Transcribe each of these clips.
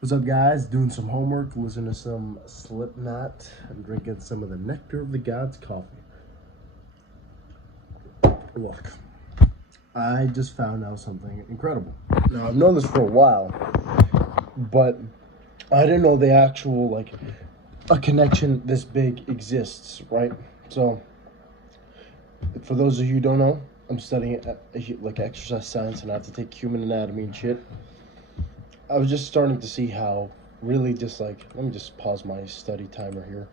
What's up, guys? Doing some homework, listening to some Slipknot, and drinking some of the nectar of the gods coffee. Look, I just found out something incredible. Now, I've known this for a while, but I didn't know the actual, a connection this big exists, right? So, for those of you who don't know, I'm studying, exercise science, and I have to take human anatomy and shit. I was just starting to see how really let me just pause my study timer here.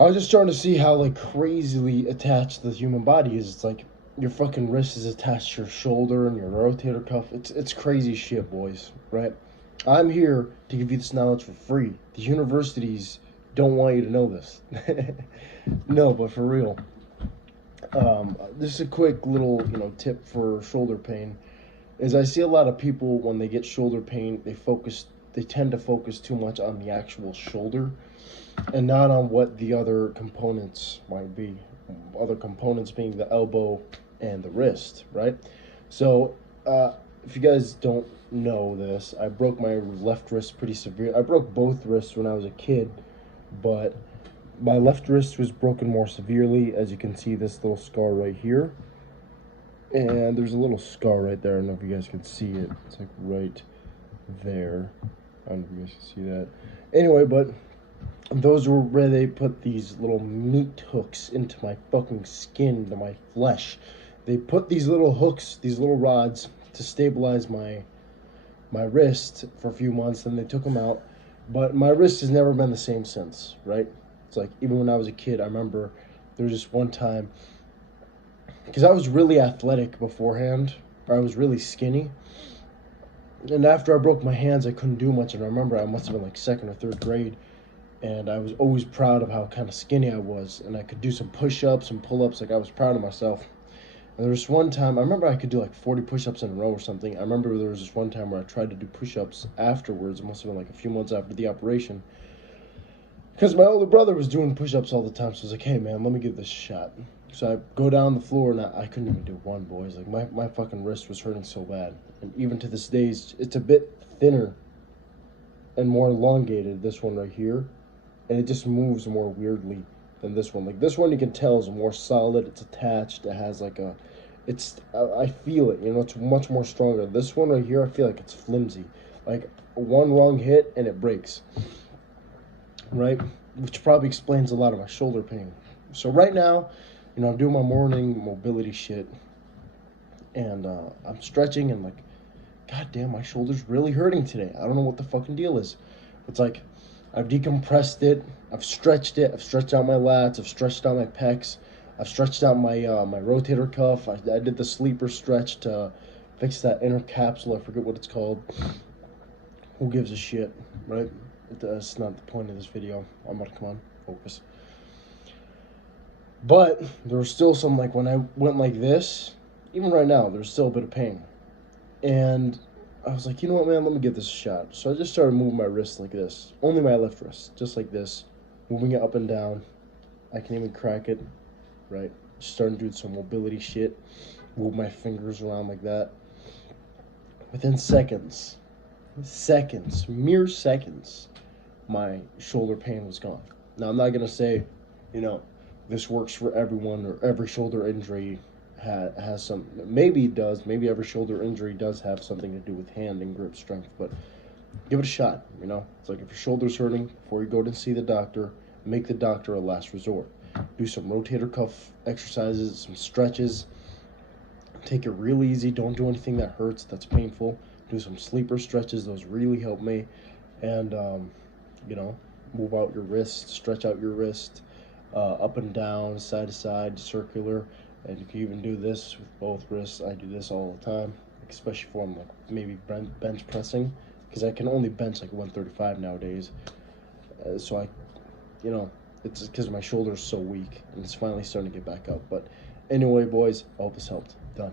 I was just starting to see how crazily attached the human body is. It's like your fucking wrist is attached to your shoulder and your rotator cuff. It's crazy shit, boys, right? I'm here to give you this knowledge for free. The universities don't want you to know this. No, but for real. This is a quick little, tip for shoulder pain. Is I see a lot of people when they get shoulder pain, they tend to focus too much on the actual shoulder and not on what the other components might be. Other components being the elbow and the wrist, right? So, if you guys don't know this, I broke my left wrist pretty severe. I broke both wrists when I was a kid, but my left wrist was broken more severely. As you can see, this little scar right here. And there's a little scar right there. I don't know if you guys can see it. It's like right there. I don't know if you guys can see that. Anyway, but those were where they put these little meat hooks into my fucking skin, into my flesh. They put these little hooks, these little rods, to stabilize my wrist for a few months. Then they took them out. But my wrist has never been the same since, right? It's like, even when I was a kid, I remember there was just one time, because I was really athletic beforehand, or I was really skinny. And after I broke my hands, I couldn't do much. And I remember I must have been like second or third grade. And I was always proud of how kind of skinny I was. And I could do some push-ups and pull-ups. Like, I was proud of myself. And there was one time, I remember I could do like 40 push-ups in a row or something. I remember there was this one time where I tried to do push-ups afterwards. It must have been like a few months after the operation. Because my older brother was doing push-ups all the time. So I was like, hey, man, let me give this a shot. So I go down the floor, and I couldn't even do one, boys. Like, my fucking wrist was hurting so bad. And even to this day, it's a bit thinner and more elongated, this one right here. And it just moves more weirdly than this one. Like, this one you can tell is more solid. It's attached. It has like a... I feel it, it's much more stronger. This one right here, I feel like it's flimsy. Like, one wrong hit, and it breaks. Right? Which probably explains a lot of my shoulder pain. So right now, I'm doing my morning mobility shit, and I'm stretching, and goddamn, my shoulder's really hurting today. I don't know what the fucking deal is. It's like, I've decompressed it, I've stretched out my lats, I've stretched out my pecs, I've stretched out my my rotator cuff. I did the sleeper stretch to fix that inner capsule. I forget what it's called. Who gives a shit, right? That's not the point of this video. I'm about to, come on, focus. But there was still some, when I went like this, even right now, there's still a bit of pain. And I was like, you know what, man, let me give this a shot. So I just started moving my wrist like this. Only my left wrist, just like this. Moving it up and down. I can even crack it, right? Starting to do some mobility shit. Move my fingers around like that. Within mere seconds, my shoulder pain was gone. Now, I'm not going to say, this works for everyone, or every shoulder injury has some. Maybe it does. Maybe every shoulder injury does have something to do with hand and grip strength. But give it a shot. It's like, if your shoulder's hurting, before you go to see the doctor, make the doctor a last resort. Do some rotator cuff exercises, some stretches. Take it real easy. Don't do anything that hurts, that's painful. Do some sleeper stretches. Those really help me. And move out your wrist, stretch out your wrist. Up and down, side to side, circular. And you can even do this with both wrists. I do this all the time, especially for maybe bench pressing, because I can only bench 135 nowadays. So it's because my shoulder's so weak, and it's finally starting to get back up. But anyway, boys, I hope this helped. Done.